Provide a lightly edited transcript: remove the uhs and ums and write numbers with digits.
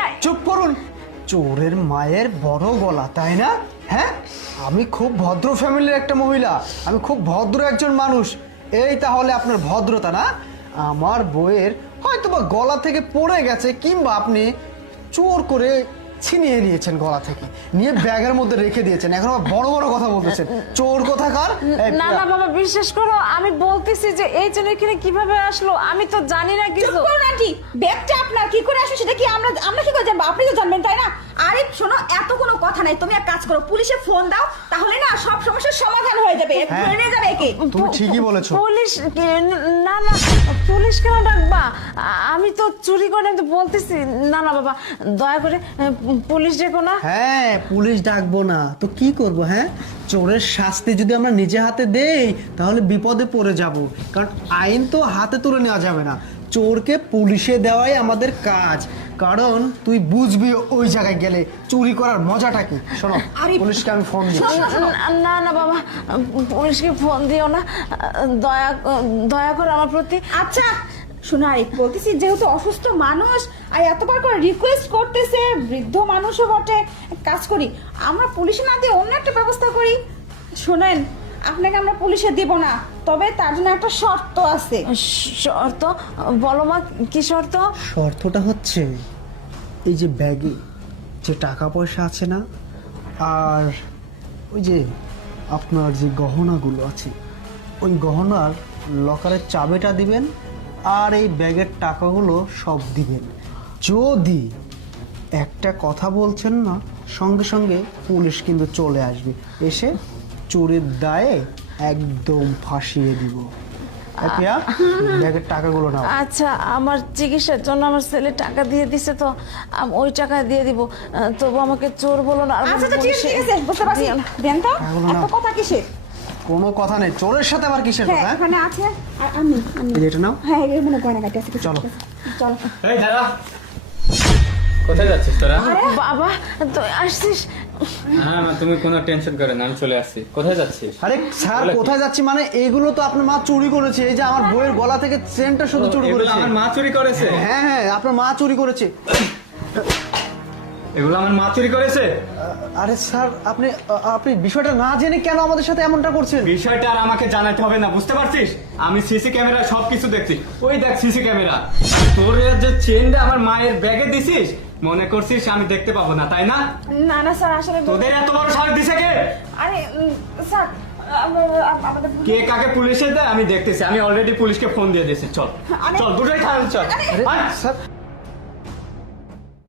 নাই। চুপ করুন। চোরের মায়ের বড় গলা, তাই না? হ্যাঁ, আমি খুব ভদ্র ফ্যামিলির একটা মহিলা, আমি খুব ভদ্র একজন মানুষ। এই তাহলে আপনার ভদ্রতা না? আমার বউয়ের হয়তো বা গলা থেকে পড়ে গেছে, কিংবা আপনি চোর করে ছিনিয়ে নিয়েছেন গলা থেকে, নিয়ে ব্যাগের মধ্যে রেখে দিয়েছেন। এখন আবার বড় বড় কথা বলতেছেন, চোর কোথাকার। না না বাবা, বিশ্বাস করো, আমি বলতেছি যে এই জন্য এখানে কিভাবে আসলো আমি তো জানি না কিছু। চুপ করুন আন্টি, ব্যাগটা আপনার কি করে আসলো সেটা কি আমরা কি করে জানবো? আপনি তো জানবেন, তাই না? আরে শোনো, এত কোনো কথা নাই, তুমি এক কাজ করো, পুলিশে ফোন দাও, তাহলে না সব সমস্যার সমাধান হয়ে যাবে। ধরে নিয়ে যাবে একে। তুমি ঠিকই বলেছো। পুলিশ না না, পুলিশ কেন ডাকবা? আমি তো চুরি করে আমি তো বলতেছি। না না বাবা, দয়া করে পুলিশ ডেকো না। হ্যাঁ, পুলিশ ডাকবো না তো কি করব? হ্যাঁ, চোরের শাস্তি যদি আমরা নিজে হাতে দেই তাহলে বিপদে পড়ে যাব, কারণ আইন তো হাতে তুলে নেওয়া যাবে না। চোরকে পুলিশে দেওয়াই আমাদের কাজ, কারণ তুই বুঝবি ওই জায়গায় গেলে চুরি করার মজাটা কি। শোনো, পুলিশকে আমি ফোন দিচ্ছি। না না বাবা, পুলিশকে ফোন দিও না, দয়া করে আমার প্রতি। আচ্ছা শোনো, আরে বলতেছি, যেহেতু অসুস্থ মানুষ আর এতবার করে রিকোয়েস্ট করতেছে, বৃদ্ধ মানুষও বটে, এক কাজ করি, আমরা পুলিশে না দিয়ে অন্য একটা ব্যবস্থা করি। শোনেন, আপনাকে আমরা পুলিশে দিব না, তবে তার জন্য একটা শর্ত আছে। শর্ত? বলো মা, কি শর্ত? শর্তটা হচ্ছে এই যে ব্যাগে যে টাকা পয়সা আছে না, আর ওই যে আপনার যে গহনাগুলো আছে, ওই গহনার লকারের চাবিটা দিবেন, আর এই ব্যাগের টাকাগুলো সব দিবেন। যদি একটা কথা বলছেন না, সঙ্গে সঙ্গে পুলিশ কিন্তু চলে আসবে, এসে চোরের দায়ে একদম ফাঁসিয়ে দিব। প্রিয়া, ব্যাগের টাকাগুলো নাও। আচ্ছা, আমার চিকিৎসার জন্য আমার ছেলে টাকা দিয়ে দিছে, তো ওই টাকা দিয়ে দিব, তবু আমাকে চোর বলো না। আচ্ছা ঠিক আছে, বুঝতে পারছি, দেন তো। এত কথা কিসের? কোনো কথা নেই, চোরের সাথে আবার কিসের কথা? হ্যাঁ, এখানে আছে, আর আমি এটা নাও। হ্যাঁ, এর মনে গয়না কাটি আছে। চলো চলো। এই দাঁড়া, কোথায় যাচ্ছিস তোরা? বাবা, তুই আসছিস? হ্যাঁ মা, তুমি কোনো টেনশন করে না, আমি চলে আসছি। কোথায় যাচ্ছিস? আরে স্যার, কোথায় যাচ্ছি মানে, এইগুলো তো আপনার মা চুরি করেছে। এই যে আমার বইয়ের গলা থেকে চেনটা শুধু চুরি এগুলো করেছে। আমার মা চুরি করেছে? হ্যাঁ হ্যাঁ, আপনার মা চুরি করেছে। এগুলো আমার মা চুরি করেছে? আরে স্যার, আপনি আপনি বিষয়টা না জেনে কেন আমাদের সাথে এমনটা করছেন? বিষয়টা আর আমাকে জানাতে হবে না, বুঝতে পারছিস? আমি সিসি ক্যামেরা সবকিছু দেখছি। ওই দেখ সিসি ক্যামেরা। তোর যে চেনটা আমার মায়ের ব্যাগে দিছিস, মনে করছিস আমি দেখতে পাবো না, তাই না? না না স্যার, আসলে তোদের এত বড় সাহস দিছে কে? আরে স্যার, আমাদের কে কাকে পুলিশে দেয় আমি দেখতেছি। আমি অলরেডি পুলিশকে ফোন দিয়ে দিয়েছি। চল চল, দুটোই থানায় চল। আরে আয়। স্যার,